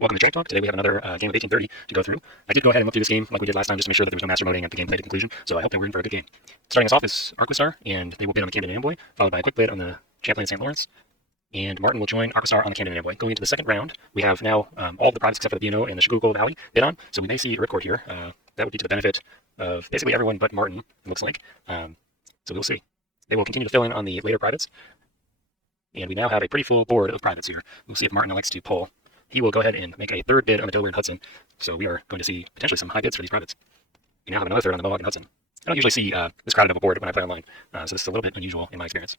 Welcome to Track Talk. Today we have another game of 1830 to go through. I did go ahead and look through this game like we did last time just to make sure that there was no master moding at the game played to conclusion, so I hope that we're in for a good game. Starting us off is Arquistar, and they will bid on the Camden Amboy, followed by a quick bid on the Champlain St. Lawrence, and Martin will join Arquistar on the Camden Amboy. Going into the second round, we have now all of the privates except for the B&O and the Chicago Valley bid on, so we may see a ripcord here. That would be to the benefit of basically everyone but Martin, it looks like. So we'll see. They will continue to fill in on the later privates, and we now have a pretty full board of privates here. We'll see if Martin elects to pull. He will go ahead and make a third bid on the Delaware and Hudson. So we are going to see potentially some high bids for these privates. We now have another third on the Mohawk and Hudson. I don't usually see this crowded of a board when I play online, so this is a little bit unusual in my experience.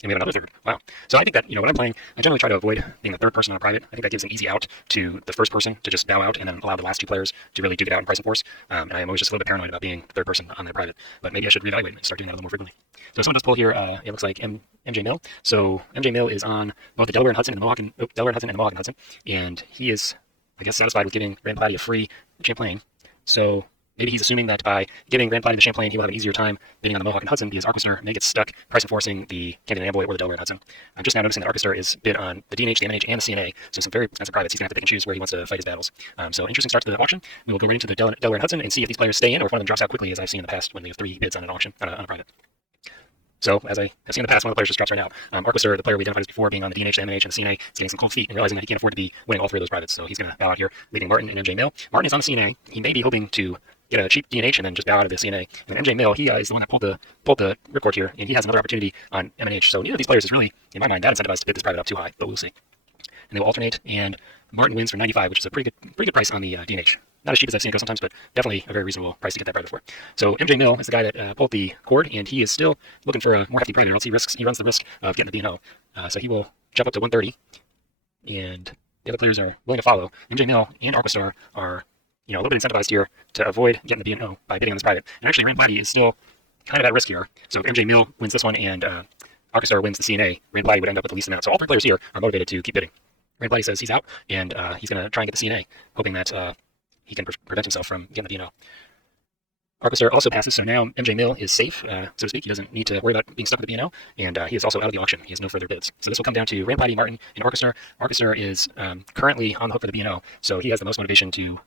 And we have another third. Wow. So I think that, when I'm playing, I generally try to avoid being the third person on a private. I think that gives an easy out to the first person to just bow out and then allow the last two players to really duke it out in price and force. And I am always just a little bit paranoid about being the third person on the private. But maybe I should reevaluate and start doing that a little more frequently. So someone does pull here, it looks like MJ Mill. So MJ Mill is on both the Delaware and Hudson and the Mohawk and the Mohawk and Hudson. And he is, I guess, satisfied with giving Grand Platte a free Champlain. So maybe he's assuming that by giving Grand Platte the Champlain, he will have an easier time bidding on the Mohawk and Hudson because Arquistar may get stuck price enforcing the Camden Amboy or the Delaware and Hudson. I'm just now noticing that Arquistar is bid on the DNH, the MNH, and the CNA, so some very expensive privates. He's going to have to pick and choose where he wants to fight his battles. So interesting start to the auction. We will go right into the Delaware and Hudson and see if these players stay in or if one of them drops out quickly, as I've seen in the past when they have three bids on an auction, on a private. So, as I have seen in the past, one of the players just drops right now. Arquistar, the player we identified as before, being on the DNH, the MNH, and the CNA, is getting some cold feet and realizing that he can't afford to be winning all three of those privates. So he's going to bow out here, leaving Martin and MJ Mill. Martin is on the CNA. He may be hoping to get a cheap DNH and then just bow out of the CNA. And MJ Mill, he is the one that pulled the ripcord here, and he has another opportunity on MNH. So neither of these players is really, in my mind, that incentivized to bid this private up too high, but we'll see. And they will alternate, and Martin wins for 95, which is a pretty good price on the DNH. Not as cheap as I've seen it go sometimes, but definitely a very reasonable price to get that private for. So MJ Mill is the guy that pulled the cord, and he is still looking for a more hefty predator, else he runs the risk of getting the B&O. So he will jump up to 130, and the other players are willing to follow. MJ Mill and Arquistar are a little bit incentivized here to avoid getting the B&O by bidding on this private. And actually, Rand Platte is still kind of at risk here. So if MJ Mill wins this one and Arquistar wins the CNA, Rand Platte would end up with the least amount. So all three players here are motivated to keep bidding. Rand Platte says he's out, and he's going to try and get the CNA, hoping that he can prevent himself from getting the B&O. Arquistar also passes, so now MJ Mill is safe, so to speak. He doesn't need to worry about being stuck with the B&O, and he is also out of the auction. He has no further bids. So this will come down to Rand Platte, Martin, and Arquistar. Arquistar is currently on the hook for the B&O, so he has the most motivation to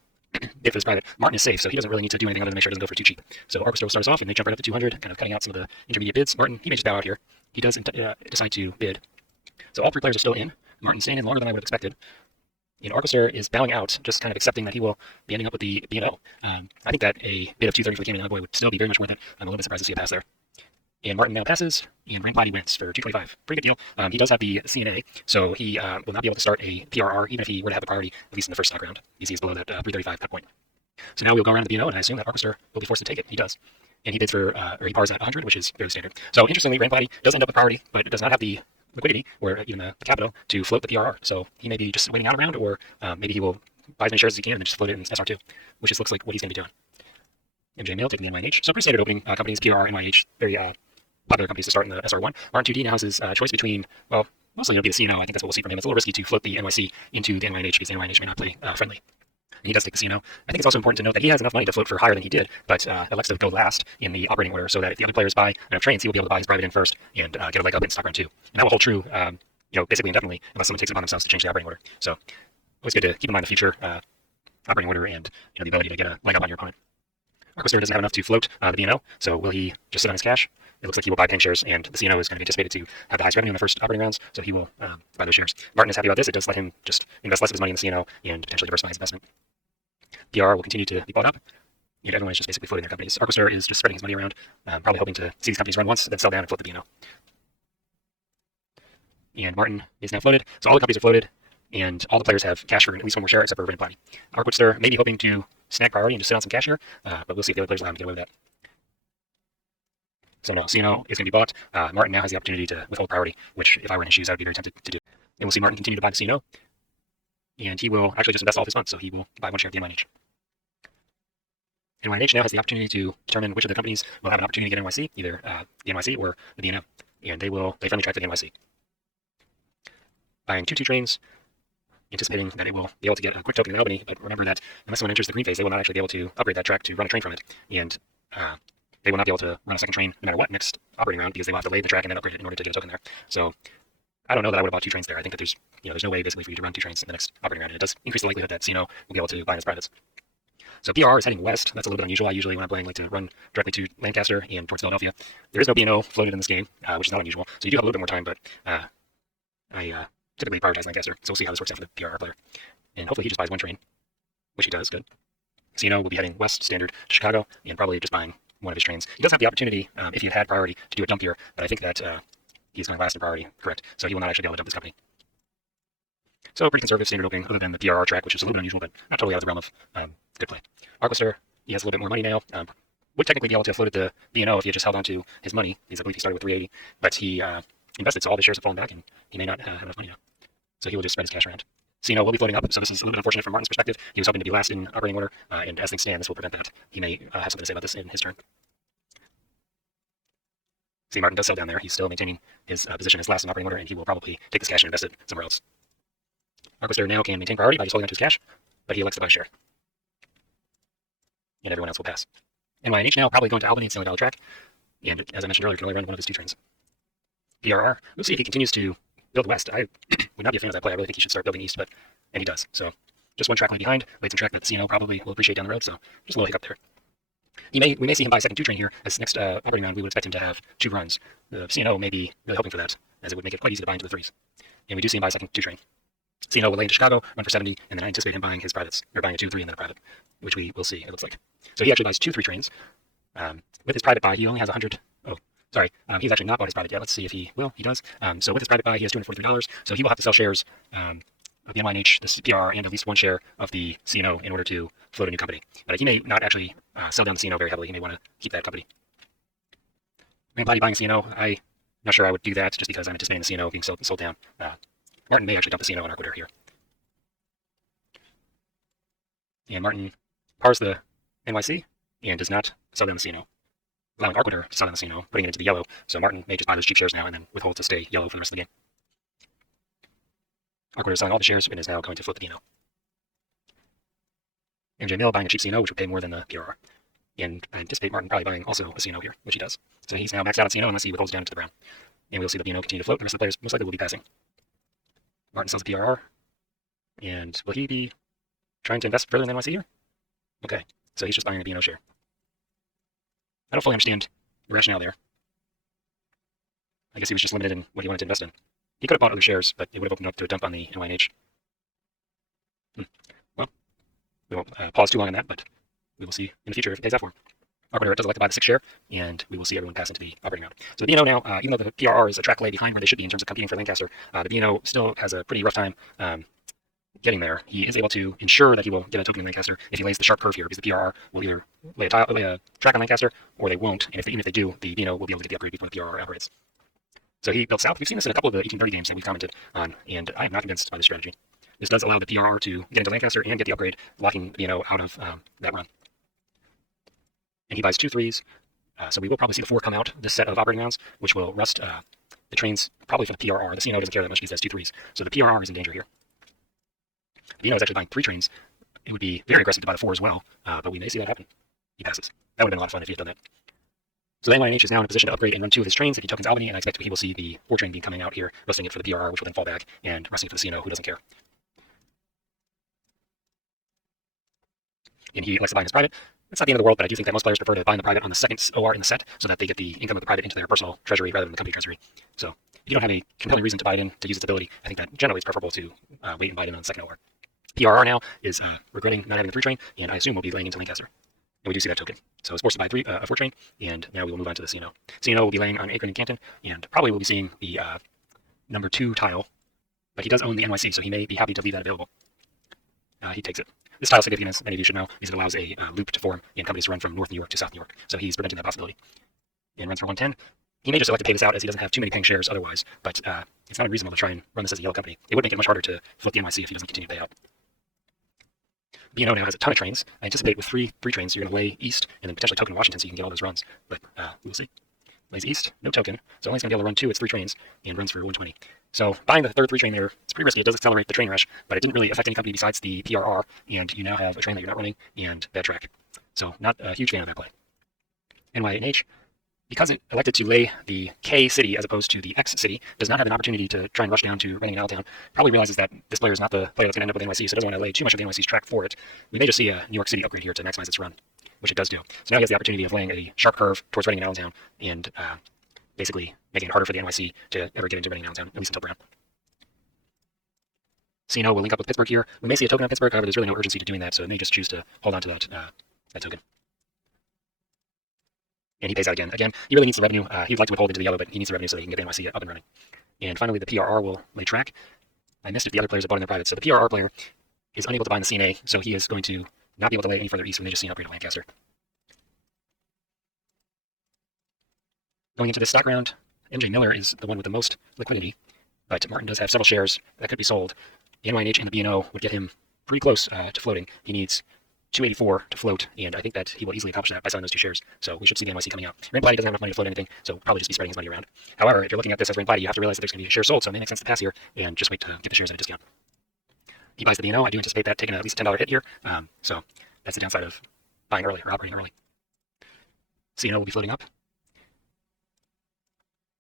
bid for this private. Martin is safe, so he doesn't really need to do anything other than make sure it doesn't go for too cheap. So Arquistar will start us off, and they jump right up to 200, kind of cutting out some of the intermediate bids. Martin, he may just bow out here. He does decide to bid. So all three players are still in. Martin's staying in longer than I would have expected. And Arquistar is bowing out, just kind of accepting that he will be ending up with the B&O. I think that a bid of 230 for the Camden Amboy would still be very much worth it. I'm a little bit surprised to see a pass there. And Martin now passes, and Rand Platte wins for 225. Pretty good deal. He does have the CNA, so he will not be able to start a PRR, even if he were to have the priority, at least in the first stock round. He sees below that 335 cut point. So now we'll go around the B&O, and I assume that Arquistar will be forced to take it. He does. And he bids for, or he pars at 100, which is very standard. So interestingly, Rand Platte does end up with priority, but it does not have the liquidity or even the capital to float the PRR. So he may be just waiting out around, or maybe he will buy as many shares as he can and then just float it in SR2, which just looks like what he's going to be doing. MJ Mill taking the NYH. So pretty standard opening companies, PRR, NYH, very popular companies to start in the SR1. Martin 2D now has his choice between, well, mostly it'll be the CNO. I think that's what we'll see from him. It's a little risky to float the NYC into the NYH because the NYH may not play friendly. And he does take the CNO. I think it's also important to note that he has enough money to float for higher than he did, but elects to go last in the operating order so that if the other players buy enough trains, he will be able to buy his private in first and get a leg up in stock round 2. And that will hold true, basically indefinitely unless someone takes it upon themselves to change the operating order. So always good to keep in mind the future operating order and the ability to get a leg up on your opponent. Arquistar doesn't have enough to float the B&O, so will he just sit on his cash? It looks like he will buy paying shares, and the CNO is going to be anticipated to have the highest revenue in the first operating rounds, so he will buy those shares. Martin is happy about this. It does let him just invest less of his money in the CNO and potentially diversify his investment. PR will continue to be bought up, and everyone is just basically floating their companies. Arquistar is just spreading his money around, probably hoping to see these companies run once, then sell down and float the B&O. And Martin is now floated, so all the companies are floated, and all the players have cash for at least one more share except for Rand Platte. Arquistar may be hoping to snag priority and just sit on some cash here, but we'll see if the other players allow him to get away with that. So no, CNO is going to be bought. Martin now has the opportunity to withhold priority, which if I were in his shoes, I would be very tempted to do. And we'll see Martin continue to buy the CNO, and he will actually just invest all of his funds, so he will buy one share of the NYH. NYH now has the opportunity to determine which of the companies will have an opportunity to get NYC, either the NYC or the B&O, and they friendly track to the NYC. Buying 2 trains, anticipating that it will be able to get a quick token in Albany, but remember that unless someone enters the green phase, they will not actually be able to upgrade that track to run a train from it, and they will not be able to run a second train no matter what next operating round because they will have to lay the track and then upgrade it in order to get a token there. So I don't know that I would have bought 2 trains there. I think that there's no way basically for you to run 2 trains in the next operating round, and it does increase the likelihood that CNO will be able to buy his privates. So PRR is heading west. That's a little bit unusual. I usually, when I'm playing, like to run directly to Lancaster and towards Philadelphia. There is no BNO floated in this game, which is not unusual. So you do have a little bit more time, but I typically prioritize Lancaster. So we'll see how this works out for the PRR player. And hopefully he just buys 1 train, which he does. Good. CNO will be heading west standard to Chicago and probably just buying 1 of his trains. He does have the opportunity, if he had priority, to do a dump here, but I think that he's going last in priority, correct. So he will not actually be able to dump this company. So pretty conservative standard opening, other than the PRR track, which is a little bit unusual, but not totally out of the realm of good play. Arquister, he has a little bit more money now. Would technically be able to have floated the BNO if he had just held on to his money. I believe he started with 380, but he invested, so all the shares have fallen back, and he may not have enough money now. So he will just spread his cash around. CNO will be floating up, so this is a little bit unfortunate from Martin's perspective. He was hoping to be last in operating order, and as things stand, this will prevent that. He may have something to say about this in his turn. See, Martin does sell down there. He's still maintaining his position as last in operating order, and he will probably take this cash and invest it somewhere else. Arquister now can maintain priority by just holding onto his cash, but he elects to buy a share. And everyone else will pass. NYNH now probably going to Albany and Stanley Valley track, and as I mentioned earlier, can only run 1 of his 2 trains. PRR, we'll see if he continues to build west. I would not be a fan of that play. I really think he should start building east, and he does. So just 1 track line behind, laid some track that CNO probably will appreciate down the road, so just a little hiccup there. We may see him buy a second 2 train here, as next operating round we would expect him to have 2 runs. The CNO may be really hoping for that, as it would make it quite easy to buy into the 3s. And we do see him buy a second 2 train. CNO will lay into Chicago, run for 70, and then I anticipate him buying his privates, or buying a 2, 3, and then a private, which we will see, it looks like. So he actually buys 2 3 trains. With his private buy, he only has 100. Oh, sorry. He's actually not bought his private yet. Let's see if he will. He does. So with his private buy, he has $243. So he will have to sell shares of the NYNH, the CPR, and at least 1 share of the CNO in order to float a new company. But he may not actually sell down the CNO very heavily. He may want to keep that company. Anybody buying a CNO, I'm not sure I would do that just because I'm anticipating the CNO being sold down. Martin may actually dump the CNO on our quitter here. And Martin pars the NYC and does not sell down the CNO, allowing our quitter to sell down the CNO, putting it into the yellow. So Martin may just buy those cheap shares now and then withhold to stay yellow for the rest of the game. Our quitter is selling all the shares and is now going to float the BNO. MJ Mill buying a cheap CNO, which would pay more than the PRR. And I anticipate Martin probably buying also a CNO here, which he does. So he's now maxed out on CNO unless he withholds down into the brown. And we'll see the BNO continue to float. The rest of the players most likely will be passing. Martin sells the PRR. And will he be trying to invest further in NYC here? Okay, so he's just buying a BNO share. I don't fully understand the rationale there. I guess he was just limited in what he wanted to invest in. He could have bought other shares, but it would have opened up to a dump on the NYNH. Well, we won't pause too long on that, but we will see in the future if it pays out for him. Our quitter does elect to buy the 6 share, and we will see everyone pass into the operating round. So the BNO now, even though the PRR is a track lay behind where they should be in terms of competing for Lancaster, the BNO still has a pretty rough time getting there. He is able to ensure that he will get a token in Lancaster if he lays the sharp curve here, because the PRR will either lay a track on Lancaster, or they won't, and even if they do, the BNO will be able to get the upgrade before the PRR operates. So he built south. We've seen this in a couple of the 1830 games that we've commented on, and I am not convinced by this strategy. This does allow the PRR to get into Lancaster and get the upgrade, locking the BNO out of that run. And he buys 2 3s, so we will probably see the 4 come out this set of operating rounds, which will rust the trains probably for the PRR. The CNO doesn't care that much because it has 2 3s, so the PRR is in danger here. The BNO is actually buying 3 trains. It would be very aggressive to buy the 4 as well, but we may see that happen. He passes. That would have been a lot of fun if he had done that. So the NYNH is now in a position to upgrade and run 2 of his trains if he tokens Albany, and I expect he will see the 4 train being coming out here, rusting it for the PRR, which will then fall back, and rusting it for the CNO, who doesn't care. And he likes to buy in his private. It's not the end of the world, but I do think that most players prefer to buy in the private on the second OR in the set, so that they get the income of the private into their personal treasury rather than the company treasury. So if you don't have a compelling reason to buy it in to use its ability, I think that generally it's preferable to wait and buy it in on the second OR. PRR now is regretting not having the 3 train, and I assume will be laying into Lancaster. And we do see that token. So it's forced to buy a 4 train, and now we will move on to the CNO. CNO will be laying on Akron and Canton, and probably will be seeing the number 2 tile, but he does own the NYC, so he may be happy to leave that available. He takes it. This tile's significance, many of you should know, is it allows a loop to form and companies to run from North New York to South New York. So he's preventing that possibility. And runs for 110. He may just elect to pay this out as he doesn't have too many paying shares otherwise, but it's not unreasonable to try and run this as a yellow company. It would make it much harder to flip the NYC if he doesn't continue to pay out. BNO now has a ton of trains. I anticipate with three trains, you're going to lay east and then potentially token Washington so you can get all those runs. But we'll see. Lays east, no token. So only going to be able to run 2 its 3 trains and runs for 120. So buying the third 3 train there, it's pretty risky. It does accelerate the train rush, but it didn't really affect any company besides the PRR. And you now have a train that you're not running and bad track. So not a huge fan of that play. NYNH, Because it elected to lay the K city as opposed to the X city, does not have an opportunity to try and rush down to Reading and Allentown. Probably realizes that this player is not the player that's going to end up with NYC, so doesn't want to lay too much of the NYC's track for it. We may just see a New York City upgrade here to maximize its run, which it does do. So now he has the opportunity of laying a sharp curve towards Reading and Allentown and basically making it harder for the NYC to ever get into Reading and Allentown, at least until Brown. CNO will link up with Pittsburgh here. We may see a token on Pittsburgh, however, there's really no urgency to doing that, so it may just choose to hold on to that token. And he pays out again. Again, he really needs the revenue. He'd like to withhold into the yellow, but he needs the revenue so that he can get the NYC up and running. And finally, the PRR will lay track. I missed if the other players have bought in their private. So the PRR player is unable to buy in the CNA, so he is going to not be able to lay any further east when they just see an upgrade to Lancaster. Going into this stock round, MJ Miller is the one with the most liquidity, but Martin does have several shares that could be sold. The NYH and the B&O would get him pretty close to floating. He needs 284 to float, and I think that he will easily accomplish that by selling those two shares. So we should see the NYC coming out. Rand Blatty doesn't have enough money to float anything, so probably just be spreading his money around. However, if you're looking at this as Rand Blatty, you have to realize that there's going to be shares sold, so it may make sense to pass here and just wait to get the shares at a discount. He buys the B&O. I do anticipate that taking at least a $10 hit here, so that's the downside of buying early or operating early. CNO will be floating up.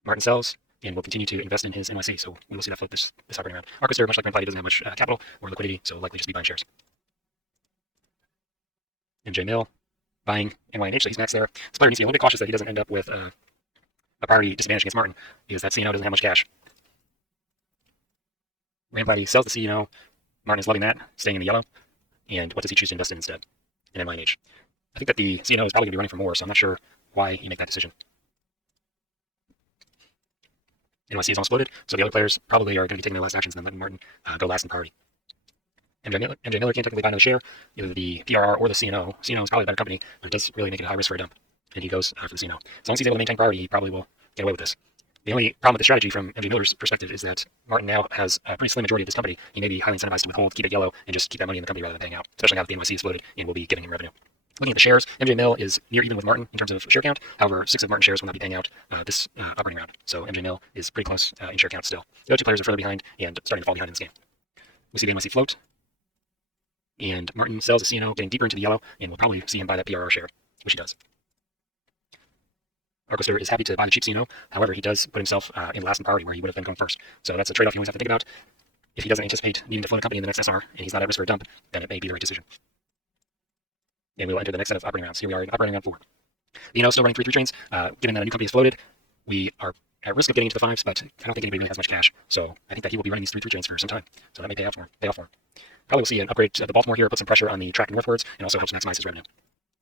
Martin sells and will continue to invest in his NYC, so we will see that float this operating round. Arquister, much like Rand Blatty, doesn't have much capital or liquidity, so likely just be buying shares. MJ Mill buying NYNH, so he's maxed there. This player needs to be a little bit cautious that he doesn't end up with a priority disadvantage against Martin, because that CNO doesn't have much cash. Rand Blatty sells the CNO. Martin is loving that, staying in the yellow. And what does he choose to invest in instead? In NYNH. I think that the CNO is probably going to be running for more, so I'm not sure why you make that decision. NYC is almost floated, so the other players probably are going to be taking their last actions and then letting Martin go last in priority. MJ Miller can't technically buy another share, either the PRR or the CNO. CNO is probably a better company, but it does really make it a high risk for a dump. And he goes for the CNO. As long as he's able to maintain priority, he probably will get away with this. The only problem with the strategy from MJ Miller's perspective is that Martin now has a pretty slim majority of this company. He may be highly incentivized to withhold, keep it yellow, and just keep that money in the company rather than paying out, especially now that the NYC is floated and will be giving him revenue. Looking at the shares, MJ Mill is near even with Martin in terms of share count. However, 6 of Martin's shares will not be paying out this operating round. So MJ Mill is pretty close in share count still. The other two players are further behind and starting to fall behind in this game. We see the NYC float. And Martin sells the CNO, getting deeper into the yellow, and we'll probably see him buy that PRR share, which he does. Arquister is happy to buy the cheap CNO. However, he does put himself in last in priority where he would have been going first. So that's a trade-off you always have to think about. If he doesn't anticipate needing to float a company in the next SR, and he's not at risk for a dump, then it may be the right decision. And we will enter the next set of operating rounds. Here we are in operating round 4. The still running 3 trains. Given that a new company is floated, we are at risk of getting into the 5s, but I don't think anybody really has much cash. So I think that he will be running these 3 trains for some time. So that may pay off for him. Probably will see an upgrade to the Baltimore here, put some pressure on the track northwards, and also helps maximize his revenue.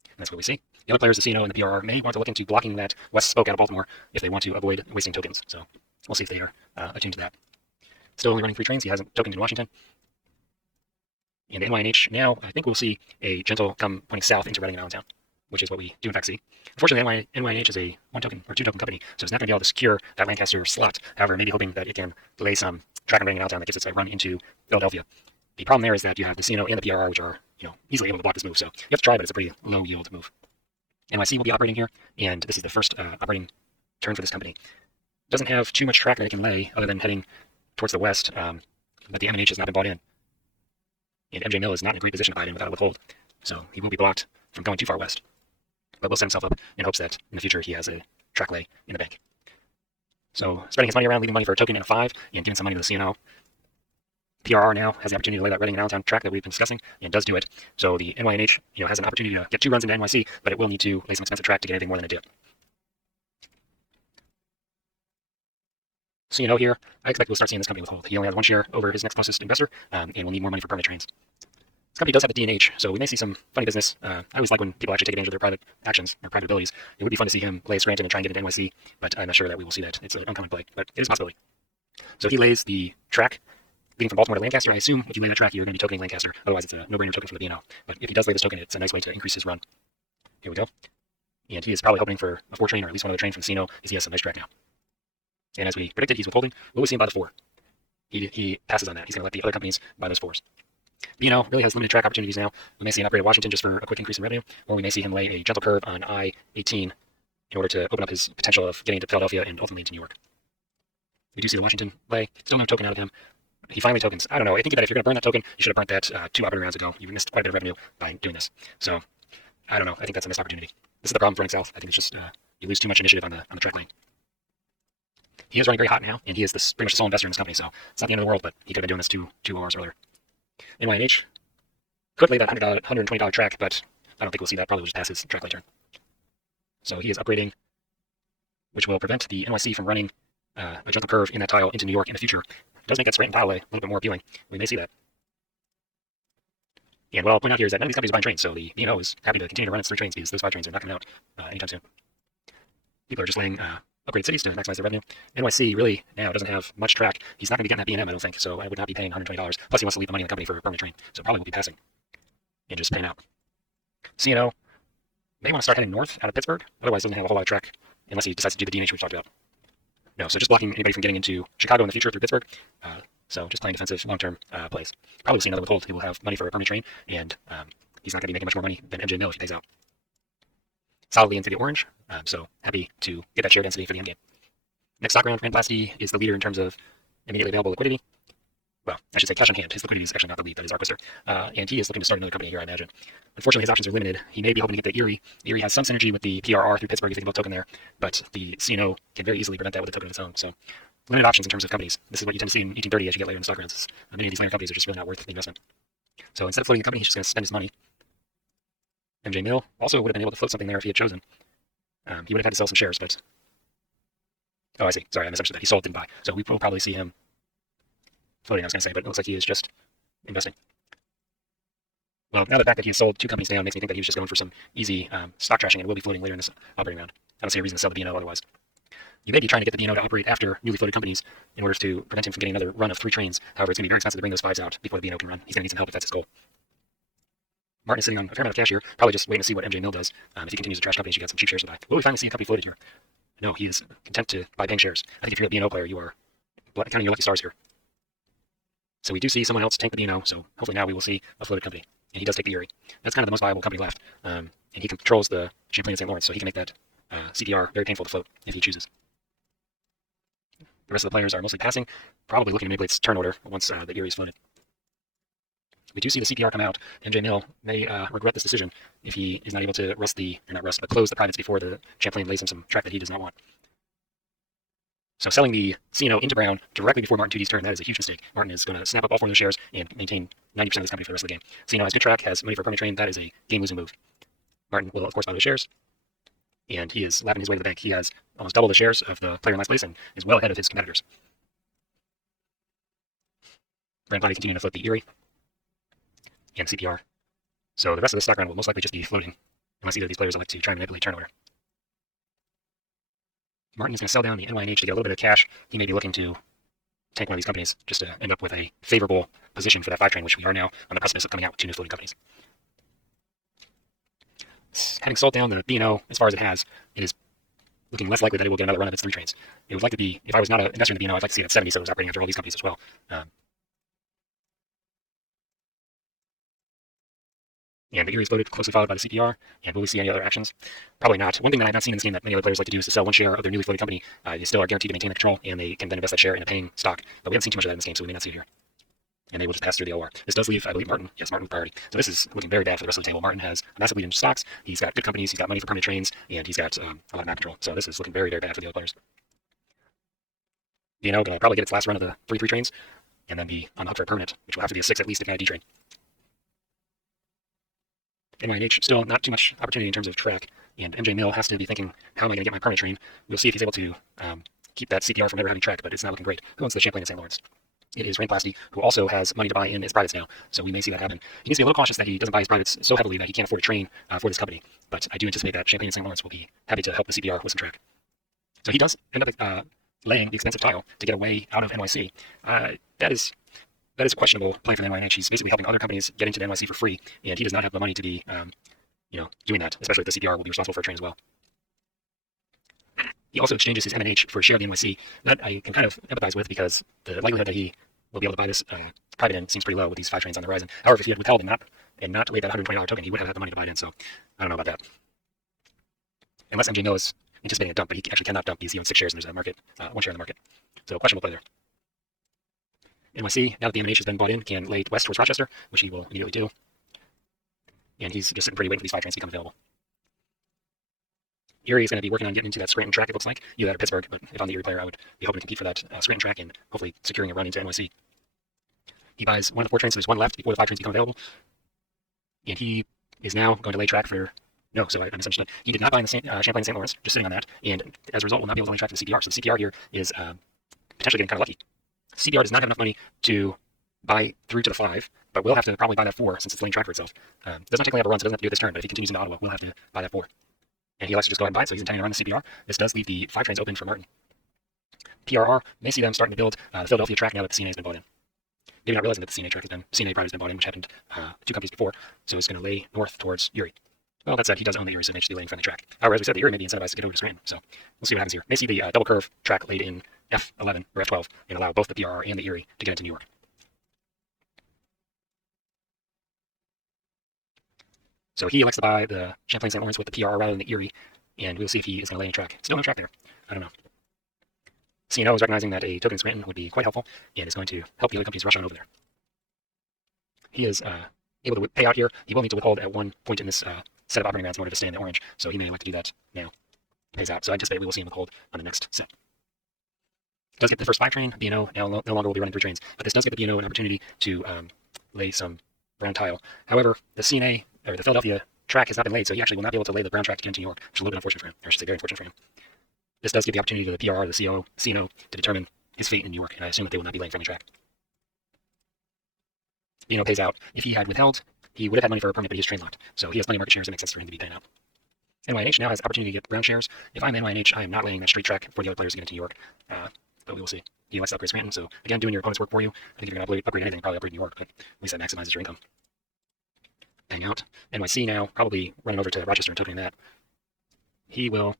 And that's what we see. The other players, the CNO and the PRR, may want to look into blocking that west spoke out of Baltimore if they want to avoid wasting tokens. So we'll see if they are attuned to that. Still only running 3 trains. He hasn't tokened in Washington. And the NYNH now, I think we'll see a gentle come pointing south into Reading and Allentown, which is what we do in fact see. Unfortunately, NYNH is a 1 token or 2 token company, so it's not going to be able to secure that Lancaster slot. However, maybe hoping that it can delay some track on Reading and Allentown that gives it a run into Philadelphia. The problem there is that you have the CNO and the PRR, which are easily able to block this move. So you have to try, but it's a pretty low yield move. NYC will be operating here, and this is the first operating turn for this company. Doesn't have too much track that it can lay other than heading towards the west, but the M&H has not been bought in. And MJ Mill is not in a great position to buy it in without a withhold, so he will be blocked from going too far west. But will set himself up in hopes that in the future he has a track lay in the bank. So spreading his money around, leaving money for a token and a 5, and giving some money to the CNO. PRR now has the opportunity to lay that Reading and Allentown track that we've been discussing, and does do it. So the NYNH has an opportunity to get 2 runs into NYC, but it will need to lay some expensive track to get anything more than a dip. CNO here, I expect we'll start seeing this company withhold. He only has 1 share over his next closest investor, and will need more money for permanent trains. This company does have a DNH, so we may see some funny business. I always like when people actually take advantage of their private actions, their private abilities. It would be fun to see him lay Scranton and try and get into NYC, but I'm not sure that we will see that. It's an uncommon play, but it is a possibility. So he lays the track leading from Baltimore to Lancaster. I assume if you lay that track, you're going to be tokening Lancaster. Otherwise, it's a no-brainer token for the B&O. But if he does lay this token, it's a nice way to increase his run. Here we go. And he is probably hoping for a 4 train, or at least one other train from CNO, because he has some nice track now. And as we predicted, he's withholding. We'll see him buy the 4. He passes on that. He's going to let the other companies buy those 4s. B&O really has limited track opportunities now. We may see an upgrade at Washington just for a quick increase in revenue, or we may see him lay a gentle curve on I-18 in order to open up his potential of getting to Philadelphia and ultimately to New York. We do see the Washington lay. Still no token out of him. He finally tokens. I don't know. I think that if you're going to burn that token, you should have burnt that 2 operating rounds ago. You missed quite a bit of revenue by doing this. So, I don't know. I think that's a missed opportunity. This is the problem for running south. I think it's just you lose too much initiative on the track lane. He is running very hot now, and he is pretty much the sole investor in this company, so it's not the end of the world, but he could have been doing this two hours earlier. NYNH could lay that $120 track, but I don't think we'll see that. Probably will just pass his track lane turn. So he is upgrading, which will prevent the NYC from running a gentle curve in that tile into New York in the future. It does make that straightened tile lay a little bit more appealing. We may see that. And what I'll point out here is that none of these companies are buying trains, so the B&O is happy to continue to run its 3 trains because those 5 trains are not coming out anytime soon. People are just laying upgrade cities to maximize their revenue. NYC really now doesn't have much track. He's not going to be getting that B&M, I don't think, so I would not be paying $120. Plus, he wants to leave the money in the company for a permanent train, so probably will be passing and just paying out. C&O may want to start heading north out of Pittsburgh, otherwise doesn't have a whole lot of track unless he decides to do the DNH we've talked about. No, so just blocking anybody from getting into Chicago in the future through Pittsburgh. So just playing defensive long-term plays. Probably will see another withhold. He will have money for a permanent train, and he's not going to be making much more money than MJ Mill if he pays out. Solidly into the orange, so happy to get that share density for the end game. Next stock round, Randplasty is the leader in terms of immediately available liquidity. Well, I should say cash on hand. His liquidity is actually not the lead, that is Arquister. And he is looking to start another company here, I imagine. Unfortunately, his options are limited. He may be hoping to get the Erie. Erie has some synergy with the PRR through Pittsburgh if he can build a token there, but the C&O can very easily prevent that with a token of its own. So limited options in terms of companies. This is what you tend to see in 1830 as you get later in the stock rounds. Many of these later companies are just really not worth the investment. So instead of floating the company, he's just going to spend his money. MJ Mill also would have been able to float something there if he had chosen. He would have had to sell some shares, but... Oh, I see. Sorry, I misunderstood that. He sold, didn't buy. So we will probably see him floating, I was going to say, but it looks like he is just investing. Well, now the fact that he has sold 2 companies down makes me think that he was just going for some easy stock trashing and will be floating later in this operating round. I don't see a reason to sell the B&O otherwise. You may be trying to get the B&O to operate after newly floated companies in order to prevent him from getting another run of 3 trains. However, it's going to be very expensive to bring those 5s out before the B&O can run. He's going to need some help if that's his goal. Martin is sitting on a fair amount of cash here, probably just waiting to see what MJ Mill does. If he continues to trash companies, you got some cheap shares to buy. Will we finally see a company floated here? No, he is content to buy paying shares. I think if you're a B&O player, you are counting your lucky stars here. So we do see someone else tank the B&O, so hopefully now we will see a floated company. And he does take the Erie. That's kind of the most viable company left. And he controls the Champlain and St. Lawrence, so he can make that CPR very painful to float if he chooses. The rest of the players are mostly passing, probably looking to manipulate its turn order once the Erie is floated. We do see the CPR come out. MJ Mill may regret this decision if he is not able to close the privates before the Champlain lays him some track that he does not want. So selling the C&O into Brown directly before Martin 2D's turn, that is a huge mistake. Martin is going to snap up all 4 of those shares and maintain 90% of this company for the rest of the game. C&O has good track, has money for a permanent train. That is a game-losing move. Martin will, of course, buy those shares, and he is lapping his way to the bank. He has almost double the shares of the player in last place and is well ahead of his competitors. Randplasty continuing to float the Erie and CPR. So the rest of the stock round will most likely just be floating, unless either of these players elect to try and manipulate turn order. Martin is going to sell down the NYNH to get a little bit of cash. He may be looking to tank one of these companies just to end up with a favorable position for that 5 train, which we are now on the precipice of coming out with 2 new floating companies. Having sold down the B&O as far as it has, it is looking less likely that it will get another run of its 3 trains. It would like to be, if I was not an investor in the B&O, I'd like to see it at 70, so it was operating after all these companies as well. And the Erie is floated, closely followed by the CPR. And will we see any other actions? Probably not. One thing that I've not seen in this game that many other players like to do is to sell 1 share of their newly floated company. They still are guaranteed to maintain the control, and they can then invest that share in a paying stock. But we haven't seen too much of that in this game, so we may not see it here. And they will just pass through the LR. This does leave, I believe, Martin. Yes, Martin with priority. So this is looking very bad for the rest of the table. Martin has a massive lead in stocks. He's got good companies. He's got money for permanent trains, and he's got a lot of map control. So this is looking very, very bad for the other players. B&O going to probably get its last run of the 3 trains, and then be on the hook for a permanent, which will have to be a 6 at least to get a D train. NYNH, still not too much opportunity in terms of track, and MJ Mill has to be thinking, how am I going to get my permanent train? We'll see if he's able to keep that CPR from never having track, but it's not looking great. Who owns the Champlain and St. Lawrence? It is Randplasty, who also has money to buy in his privates now, so we may see that happen. He needs to be a little cautious that he doesn't buy his privates so heavily that he can't afford a train for this company, but I do anticipate that Champlain and St. Lawrence will be happy to help the CPR with some track. So he does end up laying the expensive tile to get away out of NYC. That is a questionable play for the NYNH. He's basically helping other companies get into the NYC for free, and he does not have the money to be doing that, especially if the CPR will be responsible for a train as well. He also exchanges his M&H for a share of the NYC. That I can kind of empathize with because the likelihood that he will be able to buy this private in seems pretty low with these 5 trains on the horizon. However, if he had withheld and not laid that $120 token, he would have had the money to buy it in, so I don't know about that. Unless MJ Mill is anticipating a dump, but he actually cannot dump because he owns 6 shares and there's a market, 1 share in the market. So questionable play there. NYC, now that the M&H has been bought in, can lay west towards Rochester, which he will immediately do. And he's just sitting pretty waiting for these 5 trains to become available. Erie is going to be working on getting into that Scranton track, it looks like. Either that or Pittsburgh, but if I'm the Erie player, I would be hoping to compete for that Scranton track and hopefully securing a run into NYC. He buys one of the 4 trains, so there's one left before the 5 trains become available. And he is now going to lay track for... No, so I misunderstood. He did not buy in the Champlain St. Lawrence, just sitting on that, and as a result will not be able to lay track for the CPR. So the CPR here is potentially getting kind of lucky. CPR does not have enough money to buy through to the 5, but we'll have to probably buy that 4 since it's laying track for itself. It does not technically have a run, so it doesn't have to do it this turn, but if he continues into Ottawa, we'll have to buy that 4. And he likes to just go ahead and buy it, so he's intending to run the CPR. This does leave the 5 trains open for Martin. PRR may see them starting to build the Philadelphia track now that the CNA has been bought in. Maybe not realizing that the CNA track has been, CNA pride has been bought in, which happened 2 companies before, so it's going to lay north towards Erie. Well, that said, he does own the Erie, so they should be laying friendly track. However, as we said, the Erie may be incentivized to get over to Scranton, so we'll see what happens here. May see the double curve track laid in F11 or F12 and allow both the PRR and the Erie to get into New York. So he elects to buy the Champlain St. Lawrence with the PRR rather than the Erie, and we'll see if he is going to lay in track. Still no track there. I don't know. CNO is recognizing that a token in Scranton would be quite helpful and is going to help the other companies rush on over there. He is able to pay out here. He will need to withhold at one point in this set of operating rounds in order to stay in the orange, so he may elect to do that now. Pays out, so I anticipate we will see him withhold on the next set. Does get the first 5 train. B&O now no longer will be running 3 trains, but this does give the B&O an opportunity to lay some brown tile. However, the CNA, or the Philadelphia track has not been laid, so he actually will not be able to lay the brown track to get into New York, which is a little bit unfortunate for him, or I should say very unfortunate for him. This does give the opportunity to the PRR, the CNO, to determine his fate in New York, and I assume that they will not be laying friendly track. B&O pays out. If he had withheld, he would have had money for a permit, but he is train locked, so he has plenty of market shares. It makes sense for him to be paying out. NYNH now has the opportunity to get brown shares. If I'm NYNH, I am not laying that straight track for the other players to get into New York, but we will see. He likes to upgrade Scranton, so again, doing your opponent's work for you. I think if you're going to upgrade anything, probably upgrade New York, but at least that maximizes your income. Hang out. NYC now, probably running over to Rochester and tokening that. He will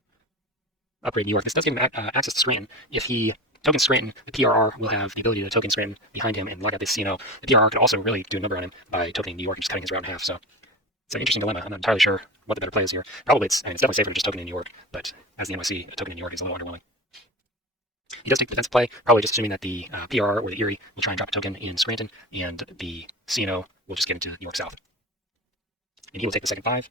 upgrade New York. This does give him access to Scranton. If he tokens Scranton, the PRR will have the ability to token Scranton behind him and lock out this CNO. The PRR could also really do a number on him by tokening New York and just cutting his route in half, so it's an interesting dilemma. I'm not entirely sure what the better play is here. Probably it's definitely safer to just token in New York, but as the NYC, a token in New York is a little underwhelming. He does take the defensive play, probably just assuming that the PRR or the Erie will try and drop a token in Scranton, and the CNO will just get into New York South. And he will take the second 5.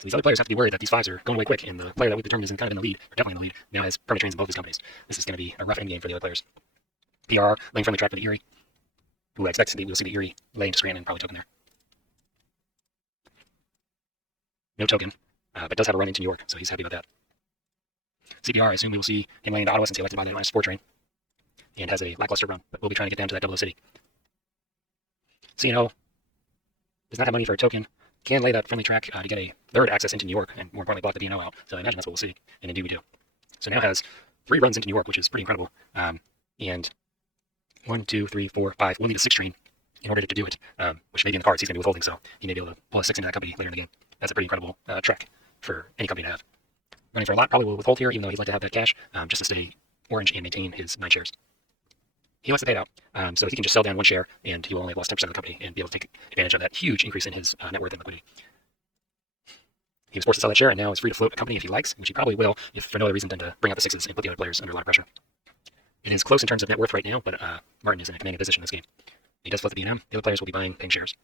So these other players have to be worried that these 5s are going away quick, and the player that we've determined is kind of in the lead, or definitely in the lead, now has permanent trains in both his companies. This is going to be a rough endgame for the other players. PRR laying friendly track for the Erie, who I expect we'll see the Erie lay into Scranton and probably token there. No token, but does have a run into New York, so he's happy about that. CPR, I assume we will see him laying into Ottawa since he elected to buy the last 4 train, and has a lackluster run, but we'll be trying to get down to that 00 city. CNO does not have money for a token, can lay that friendly track to get a 3rd access into New York, and more importantly block the B&O out, so I imagine that's what we'll see, and indeed we do. So now has 3 runs into New York, which is pretty incredible, and 1, 2, 3, 4, 5, we'll need a 6 train in order to do it, which may be in the cards. He's going to be withholding, so he may be able to pull a 6 into that company later in the game. That's a pretty incredible track for any company to have. Running for a lot, probably will withhold here, even though he'd like to have that cash, just to stay orange and maintain his 9 shares. He wants to pay it out, so he can just sell down 1 share, and he will only have lost 10% of the company and be able to take advantage of that huge increase in his net worth and liquidity. He was forced to sell that share, and now is free to float a company if he likes, which he probably will, if for no other reason than to bring out the 6s and put the other players under a lot of pressure. It is close in terms of net worth right now, but Martin is in a commanding position in this game. He does float the B&M. The other players will be paying shares.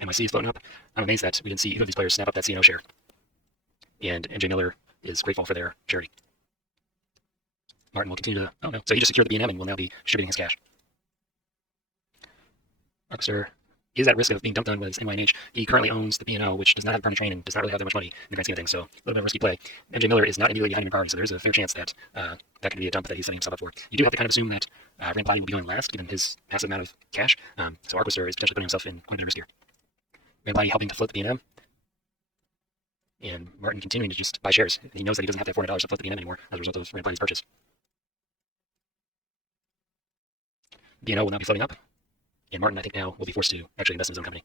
NYC is floating up. I'm amazed that we didn't see either of these players snap up that CNO share. And MJ Miller is grateful for their charity. Martin will continue to... Oh, no. So he just secured the B&M and will now be distributing his cash. Arcster is at risk of being dumped on with his NYNH. He currently owns the B&O, which does not have a permanent train and does not really have that much money in the grand scheme of things, so a little bit of a risky play. MJ Miller is not immediately behind him in priority, so there is a fair chance that that could be a dump that he's setting himself up for. You do have to kind of assume that Rand Blatty will be going last, given his massive amount of cash, so Arcster is potentially putting himself in quite a bit of risk here. Rand Blatty helping to float the B&M. And Martin continuing to just buy shares. He knows that he doesn't have that $400 to float the B&M anymore as a result of Rand Blatty's purchase. B&O will now be floating up, and Martin, I think, now will be forced to actually invest in his own company.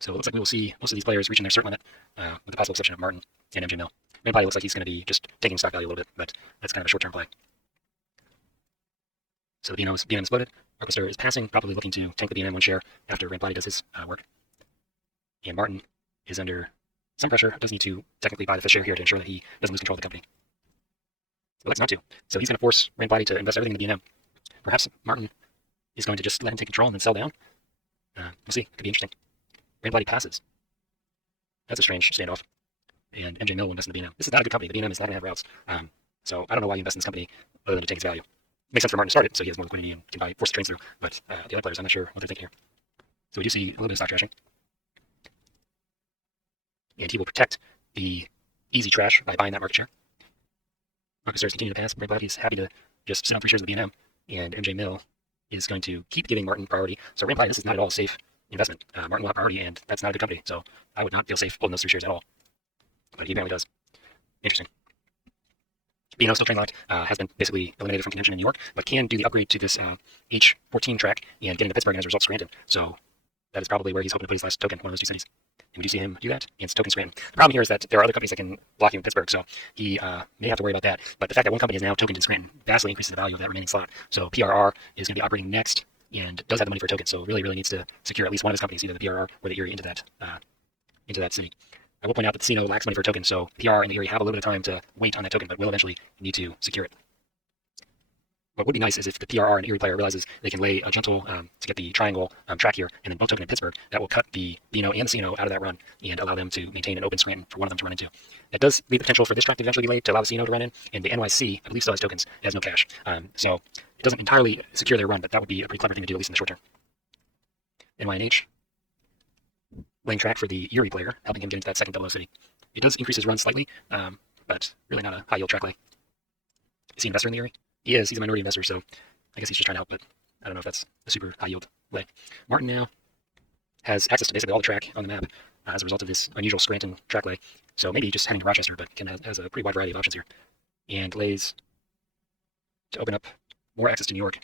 So it looks like we will see most of these players reaching their cert limit, with the possible exception of Martin and MJ Mill. Rand Blatty looks like he's going to be just taking stock value a little bit, but that's kind of a short-term play. So the B&M is floated. Arcster is passing, probably looking to tank the B&M 1 share after Rand Blatty does his work. And Martin is under some pressure, does need to technically buy the 5th share here to ensure that he doesn't lose control of the company. But elects not to. So he's going to force Rand Blatty to invest everything in the B&M. Perhaps Martin is going to just let him take control and then sell down. We'll see. Could be interesting. Rand Blatty passes. That's a strange standoff. And MJ Mill will invest in the B&M. This is not a good company. The B&M is not going to have routes. So I don't know why you invest in this company other than to take its value. It makes sense for Martin to start it, so he has more liquidity and can force the trains through. But the other players, I'm not sure what they're thinking here. So we do see a little bit of stock trashing. And he will protect the easy trash by buying that market share. Market shares continue to pass. Red He's happy to just sit on 3 shares of the B&M. And MJ Mill is going to keep giving Martin priority. So Rampline, this is not at all a safe investment. Martin will have priority, and that's not a good company. So I would not feel safe holding those 3 shares at all. But he apparently does. Interesting. B&O still train locked, has been basically eliminated from contention in New York, but can do the upgrade to this H14 track and get into Pittsburgh, and as a result, Scranton. So that is probably where he's hoping to put his last token, one of those 2 cities. And we do see him do that, and it's token Scranton. The problem here is that there are other companies that can block him in Pittsburgh, so he may have to worry about that. But the fact that one company is now tokened in Scranton vastly increases the value of that remaining slot. So PRR is going to be operating next and does have the money for a token, so really needs to secure at least one of his companies, either the PRR or the Erie, into that city. I will point out that the casino lacks money for a token, so PR and the Erie have a little bit of time to wait on that token, but will eventually need to secure it. What would be nice is if the PRR and Erie player realizes they can lay a gentle to get the triangle track here, and then both token in Pittsburgh, that will cut the Bino and the Casino out of that run and allow them to maintain an open Scranton for one of them to run into. That does leave the potential for this track to eventually be laid to allow the Casino to run in, and the NYC, I believe, still has tokens. It has no cash. So it doesn't entirely secure their run, but that would be a pretty clever thing to do, at least in the short term. NYNH, laying track for the Erie player, helping him get into that second 00 city. It does increase his run slightly, but really not a high yield track lay. Is he an investor in the Erie? He is. He's a minority investor, so I guess he's just trying to help, but I don't know if that's a super high yield lay. Martin now has access to basically all the track on the map as a result of this unusual Scranton track lay. So maybe just heading to Rochester, but has a pretty wide variety of options here. And lays to open up more access to New York.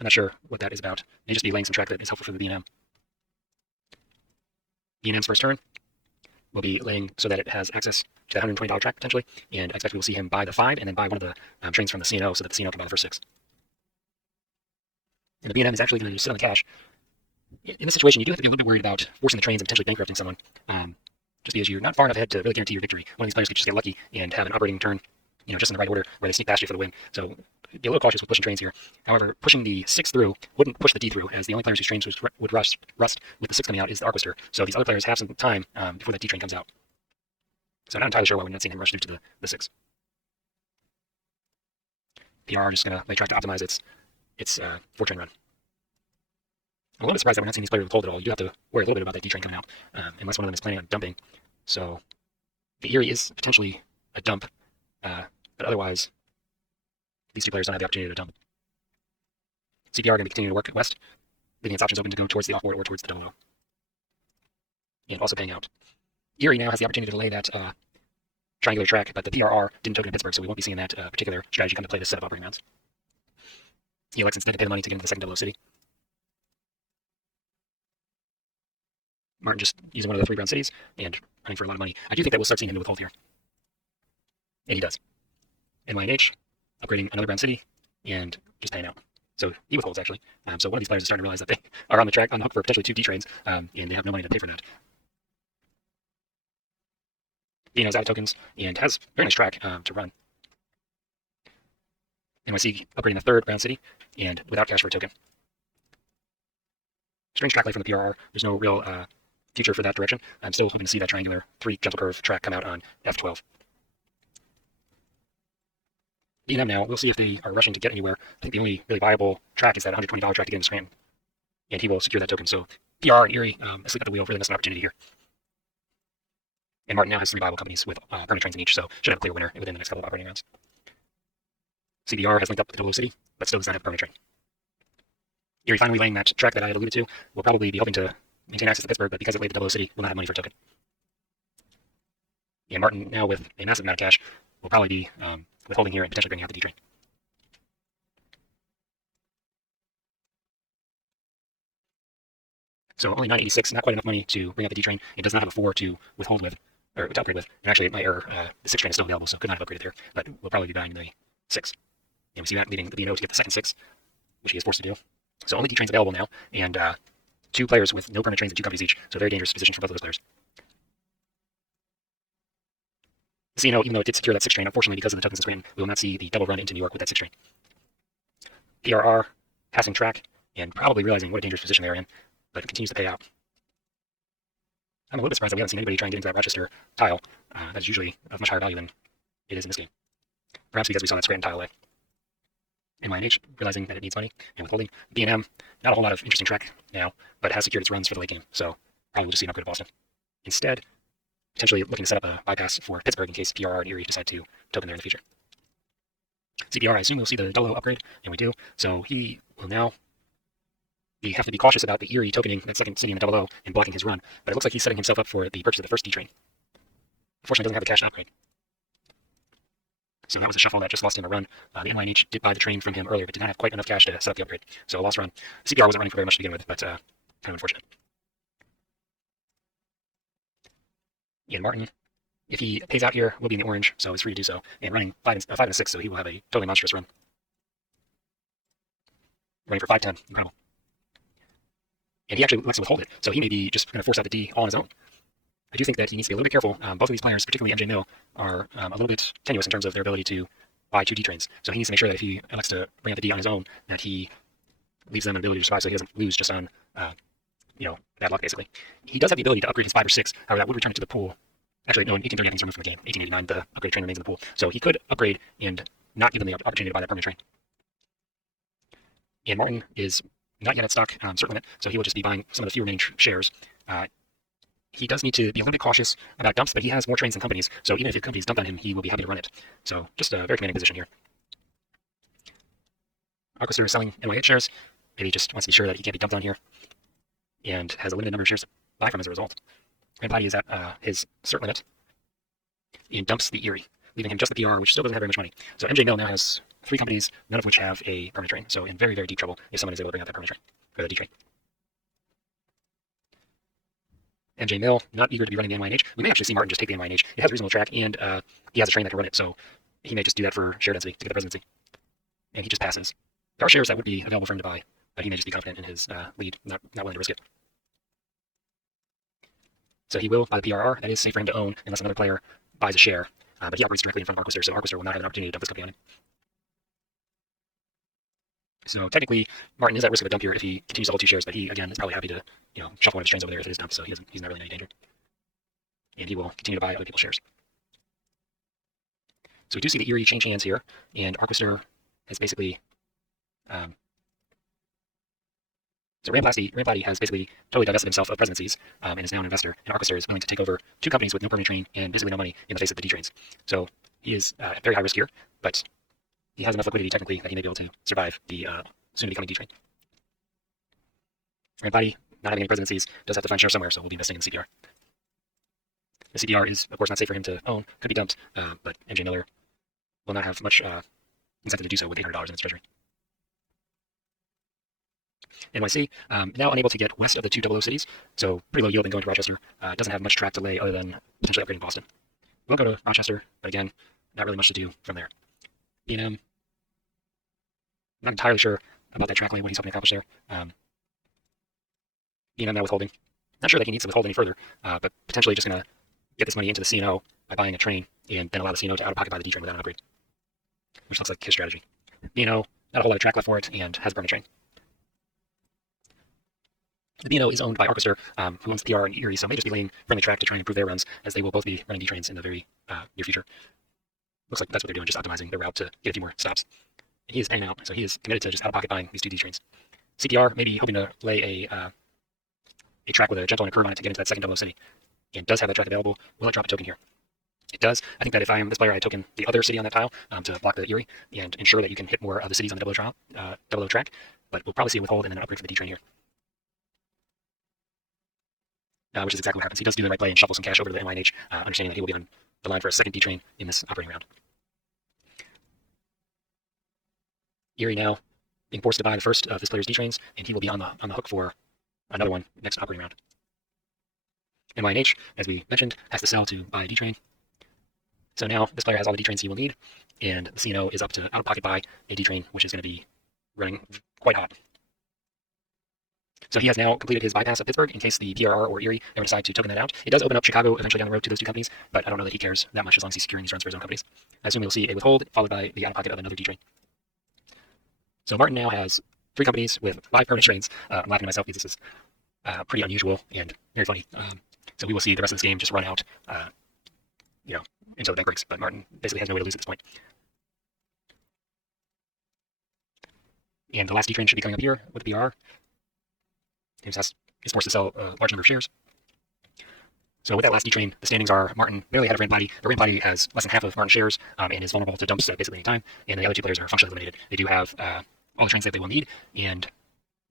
I'm not sure what that is about. May just be laying some track that is helpful for the B&M. B&M's first turn will be laying so that it has access to that $120 track potentially, and I expect we will see him buy the 5 and then buy one of the trains from the CNO so that the CNO can buy the first 6. And the B&M is actually going to sit on the cash. In this situation, you do have to be a little bit worried about forcing the trains and potentially bankrupting someone, just because you're not far enough ahead to really guarantee your victory. One of these players could just get lucky and have an operating turn, just in the right order where they sneak past you for the win. So be a little cautious with pushing trains here. However, pushing the 6 through wouldn't push the D through, as the only players whose trains would rust with the 6 coming out is the Arquister. So these other players have some time before that D train comes out. So I'm not entirely sure why we're not seeing him rush through to the 6. PR just going to lay track to optimize its 4-train run. I'm a little bit surprised that we're not seeing these players withhold at all. You do have to worry a little bit about that D train coming out, unless one of them is planning on dumping. So the Erie is potentially a dump, but otherwise, these 2 players don't have the opportunity to dump. CPR going to be continuing to work west, leaving its options open to go towards the offboard or towards the 00. And also paying out. Erie now has the opportunity to lay that triangular track, but the PRR didn't token in Pittsburgh, so we won't be seeing that particular strategy come to play this set of operating rounds. He elects instead to pay the money to get into the second 00 city. Martin just using one of the 3 brown cities and running for a lot of money. I do think that we'll start seeing him to withhold here. And he does. NYNH, upgrading another brown city, and just paying out. So he withholds, actually. So one of these players is starting to realize that they are on the hook for potentially 2 D trains, and they have no money to pay for that. Dino's out of tokens and has a very nice track to run. NYC upgrading the 3rd brown city and without cash for a token. Strange track lay from the PRR. There's no real future for that direction. I'm still hoping to see that triangular 3 gentle curve track come out on F12. B&M now, we'll see if they are rushing to get anywhere. I think the only really viable track is that $120 track to get into Scranton. And he will secure that token. So PR and Erie, asleep at the wheel, really missed an opportunity here. And Martin now has 3 viable companies with permanent trains in each, so should have a clear winner within the next couple of operating rounds. CBR has linked up with the 00 city, but still does not have a permanent train. Erie finally laying that track that I had alluded to. Will probably be hoping to maintain access to Pittsburgh, but because it laid the 00 city, will not have money for a token. And Martin, now with a massive amount of cash, will probably be withholding here and potentially bringing out the D train. So only 986, not quite enough money to bring out the D train. It does not have a 4 to withhold with, or to upgrade with. And actually, my error, the 6 train is still available, so could not have upgraded there, but we'll probably be buying the 6. And we see that leaving the B&O to get the second 6, which he is forced to do. So only D trains available now, and 2 players with no permanent trains and 2 companies each, so very dangerous position for both of those players. The CNO, even though it did secure that 6 train, unfortunately, because of the tokens in Scranton, we will not see the double run into New York with that 6 train. PRR passing track and probably realizing what a dangerous position they're in, but it continues to pay out. I'm a little bit surprised that we haven't seen anybody try and get into that Rochester tile. That is usually of much higher value than it is in this game. Perhaps because we saw that Scranton tile away. NYNH, realizing that it needs money and withholding. B&M, not a whole lot of interesting track now, but has secured its runs for the late game, so probably we'll just see an upgrade to Boston. Instead, potentially looking to set up a bypass for Pittsburgh in case PRR and Erie decide to token there in the future. CPR, I assume we'll see the Dolo upgrade, and we do, so he will now have to be cautious about the Erie tokening that second city in the double O and blocking his run, but it looks like he's setting himself up for the purchase of the first D train. Unfortunately, doesn't have the cash to upgrade. So that was a shuffle that just lost him a run. The NYNH did buy the train from him earlier, but did not have quite enough cash to set up the upgrade. So a lost run. CPR wasn't running for very much to begin with, but kind of unfortunate. Ian Martin, if he pays out here, will be in the orange, so he's free to do so. And running 5 and a 6, so he will have a totally monstrous run. Running for 5-10, incredible. And he actually likes to withhold it, so he may be just going to force out the D all on his own. I do think that he needs to be a little bit careful. Both of these players, particularly MJ Mill, are a little bit tenuous in terms of their ability to buy 2 D trains. So he needs to make sure that if he elects to bring out the D on his own, that he leaves them an ability to survive so he doesn't lose just on, bad luck, basically. He does have the ability to upgrade his 5 or 6, however, that would return it to the pool. Actually, no, in 1830, I think he's removed from the game. 1889, the upgrade train remains in the pool. So he could upgrade and not give them the opportunity to buy that permanent train. And Martin is not yet at stock cert limit, so he will just be buying some of the few remaining shares. He does need to be a little bit cautious about dumps, but he has more trains than companies, so even if his companies dump on him, he will be happy to run it. So just a very commanding position here. Arquester is selling NYH shares. Maybe he just wants to be sure that he can't be dumped on here, and has a limited number of shares to buy from as a result. Grandbody is at his cert limit, and dumps the Erie, leaving him just the PR, which still doesn't have very much money. So MJ Mill now has 3 companies, none of which have a permanent train, so in very, very deep trouble if someone is able to bring out that permanent train, or the D train. MJ Mill, not eager to be running the NYNH. We may actually see Martin just take the NYNH. It has a reasonable track, and he has a train that can run it, so he may just do that for share density to get the presidency. And he just passes. There are shares that would be available for him to buy, but he may just be confident in his lead, not willing to risk it. So he will buy the PRR. That is safe for him to own unless another player buys a share, but he operates directly in front of Arquester, so Arquester will not have an opportunity to dump this company on him. So technically, Martin is at risk of a dump here if he continues to hold 2 shares, but he, again, is probably happy to shuffle one of his trains over there if it is dumped, so he's not really in any danger. And he will continue to buy other people's shares. So we do see the Erie change hands here, and Arquester has basically... So Rambody has basically totally divested himself of presidencies and is now an investor, and Arquester is willing to take over 2 companies with no permanent train and basically no money in the face of the D trains. So he is at very high risk here, but he has enough liquidity technically that he may be able to survive the soon-to-be-coming D train. Rambody, not having any presidencies, does have to find shares somewhere, so we'll be investing in the CPR. The CPR is, of course, not safe for him to own, could be dumped, but MJ Miller will not have much incentive to do so with $800 in its treasury. NYC, now unable to get west of the 2 00 cities, so pretty low yield and going to Rochester. Doesn't have much track to lay other than potentially upgrading Boston. We'll go to Rochester, but again, not really much to do from there. B&M, not entirely sure about that track lay, what he's hoping to accomplish there. B&M now withholding. Not sure that he needs to withhold any further, but potentially just going to get this money into the C&O by buying a train and then allow the C&O to out-of-pocket buy the D train without an upgrade, which looks like his strategy. B&O, not a whole lot of track left for it, and has a permanent train. The B&O is owned by Arquester, who owns the PR and Erie, so may just be laying friendly track to try and improve their runs, as they will both be running D trains in the very near future. Looks like that's what they're doing, just optimizing their route to get a few more stops. And he is in and out, so he is committed to just out-of-pocket buying these 2 D trains. CPR may be hoping to lay a track with a gentle and a curve on it to get into that second 00 city, and does have that track available. Will it drop a token here? It does. I think that if I am this player, I token the other city on that tile to block the Erie and ensure that you can hit more of the cities on the 00 track, but we'll probably see a withhold and then an upgrade for the D train here. Which is exactly what happens. He does do the right play and shuffle some cash over to the NYNH, understanding that he will be on the line for a second D train in this operating round. Erie now being forced to buy the first of this player's D trains, and he will be on the hook for another one next operating round. NYNH, as we mentioned, has to sell to buy a D train. So now this player has all the D trains he will need, and the C&O is up to out-of-pocket buy a D train, which is going to be running quite hot. So he has now completed his bypass of Pittsburgh in case the PRR or Erie ever decide to token that out. It does open up Chicago eventually down the road to those 2 companies, but I don't know that he cares that much as long as he's securing these runs for his own companies. I assume we'll see a withhold followed by the out-of-pocket of another D train. So Martin now has 3 companies with 5 permanent trains. I'm laughing at myself because this is pretty unusual and very funny. So we will see the rest of this game just run out, you know, until the bank breaks. But Martin basically has no way to lose at this point. And the last D train should be coming up here with the BR. James is forced to sell a large number of shares. So with that last D train, the standings are Martin barely ahead of Ramblady, but Ramblady has less than half of Martin's shares and is vulnerable to dumps basically any time. And the other two players are functionally eliminated. They do have all the trains that they will need, and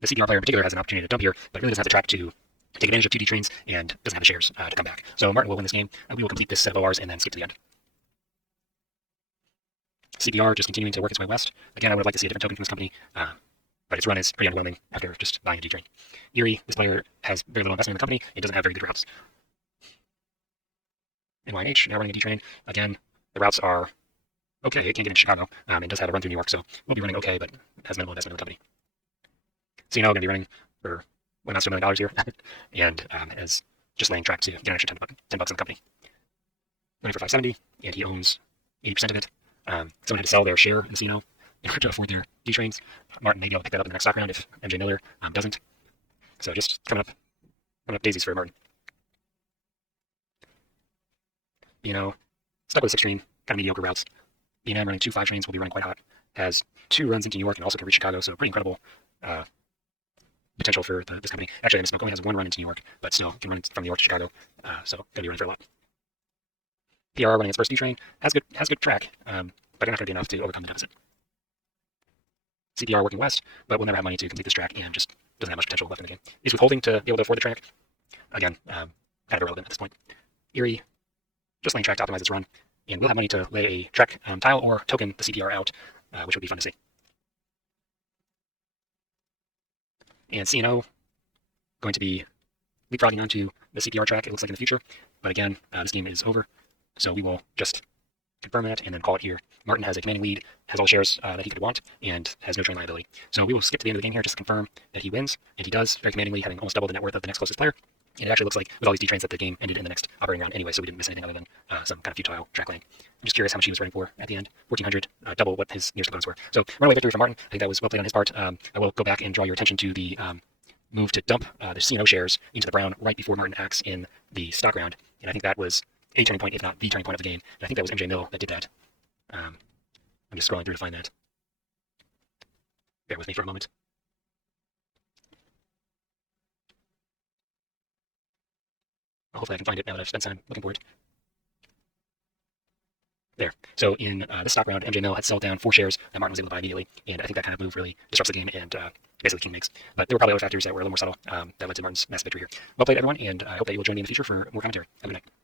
the CPR player in particular has an opportunity to dump here, but really doesn't have the track to take advantage of 2D trains and doesn't have the shares to come back. So Martin will win this game. We will complete this set of ORs and then skip to the end. CPR just continuing to work its way west. Again, I would have liked to see a different token from this company, but its run is pretty underwhelming after just buying a D train. Erie, this player has very little investment in the company and doesn't have very good routes. NYH, now running a D train. Again, the routes are okay. It can't get into Chicago. It does have a run through New York, so we'll be running okay, but has minimal investment in the company. So going to be running for $1 million here, and is just laying track to get an extra $10 in the company. Running for 570, and he owns 80% of it. Someone had to sell their share in the CNO in order to afford their D trains. Martin may be able to pick that up in the next stock round if MJ Miller doesn't. So just coming up daisies for Martin. Stuck with 6 train, kind of mediocre routes. B&M running 2 5 trains will be running quite hot. Has 2 runs into New York and also can reach Chicago, so pretty incredible potential for this company. Actually, I misspoke. Only has 1 run into New York, but still can run from New York to Chicago, so going to be running for a lot. PR running its first D train has good track, but they're not going to be enough to overcome the deficit. CPR working west, but will never have money to complete this track and just doesn't have much potential left in the game. Is withholding to be able to afford the track. Again, kind of irrelevant at this point. Erie just laying track to optimize its run, and will have money to lay a track tile or token the CPR out, which would be fun to see. And CNO going to be leapfrogging onto the CPR track, it looks like, in the future. But again, this game is over, so we will just confirm that and then call it here. Martin has a commanding lead, has all shares that he could want, and has no train liability. So we will skip to the end of the game here just to confirm that he wins, and he does, very commandingly, having almost double the net worth of the next closest player. And it actually looks like with all these D trains that the game ended in the next operating round anyway, so we didn't miss anything other than some kind of futile track lane. I'm just curious how much he was running for at the end. 1,400, double what his nearest opponents were. So runaway victory for Martin. I think that was well played on his part. I will go back and draw your attention to the move to dump the CNO shares into the brown right before Martin acts in the stock round. And I think that was a turning point, if not the turning point of the game. And I think that was MJ Mill that did that. I'm just scrolling through to find that. Bear with me for a moment. Hopefully I can find it now that I've spent time looking for it. There. So in this stock round, MJ Mill had sold down 4 shares that Martin was able to buy immediately, and I think that kind of move really disrupts the game and basically king makes. But there were probably other factors that were a little more subtle that led to Martin's massive victory here. Well played, everyone, and I hope that you will join me in the future for more commentary. Have a good night.